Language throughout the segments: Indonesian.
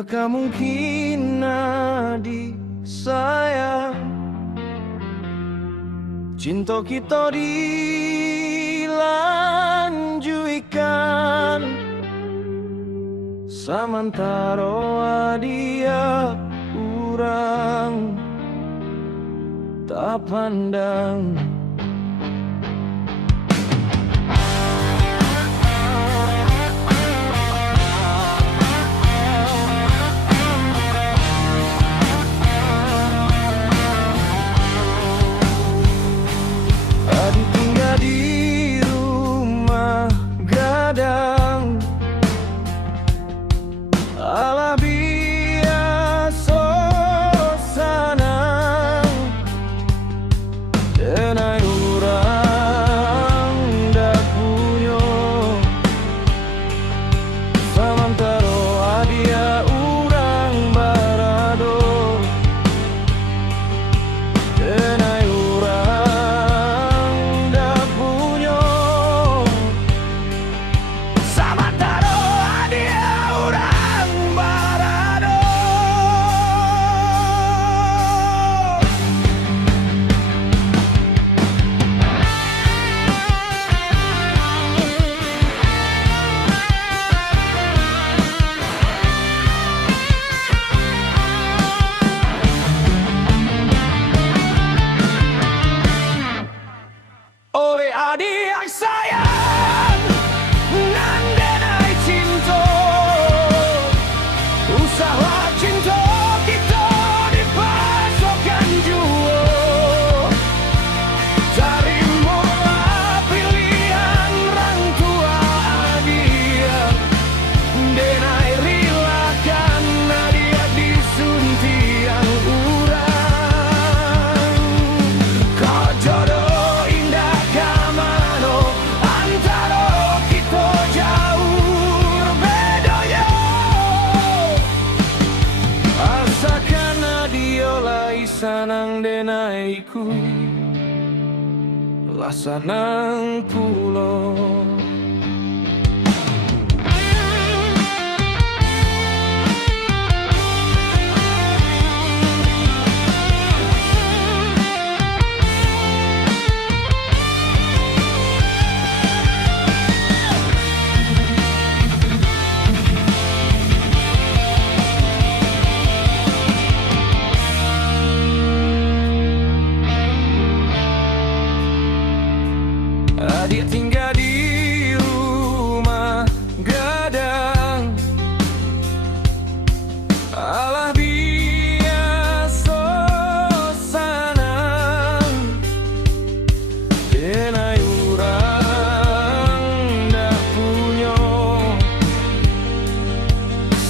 Tidakkah mungkin adik sayang, cinta kita dilanjutkan, samantara dia urang tak pandang. Adik tinggal di rumah gadang, alah biasa sanang, denai urang dak punyo, samantara dia urang barado, denai oi adik sayang, nan denai cinta, usaha cinta kita dipasokkan jua, terimalah pilihan orang tua dia, denai rilakan dia disuntiang urang, kau jodoh sanang denaiku, lasanang pulau. Adik tinggal di rumah gadang, alah biasa sanang, denai urang dak punyo,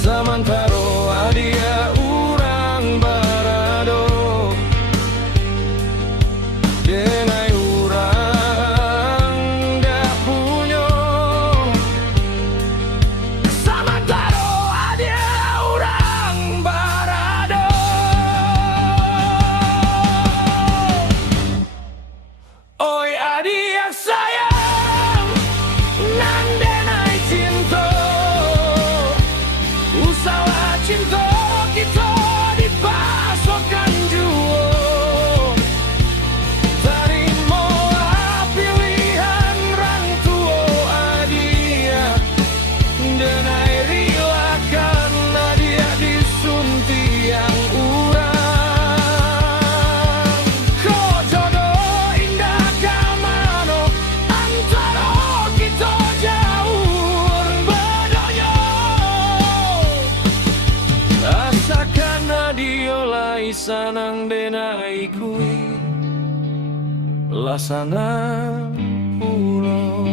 samantara dia urang barado, denai sayang, nan denai cinta, usaha cinta kita dipasokkan jua, terimalah pilihan orang tua dia, denai rilakan dia disuntiang urang. Sanang denai kui, lasanang pulau.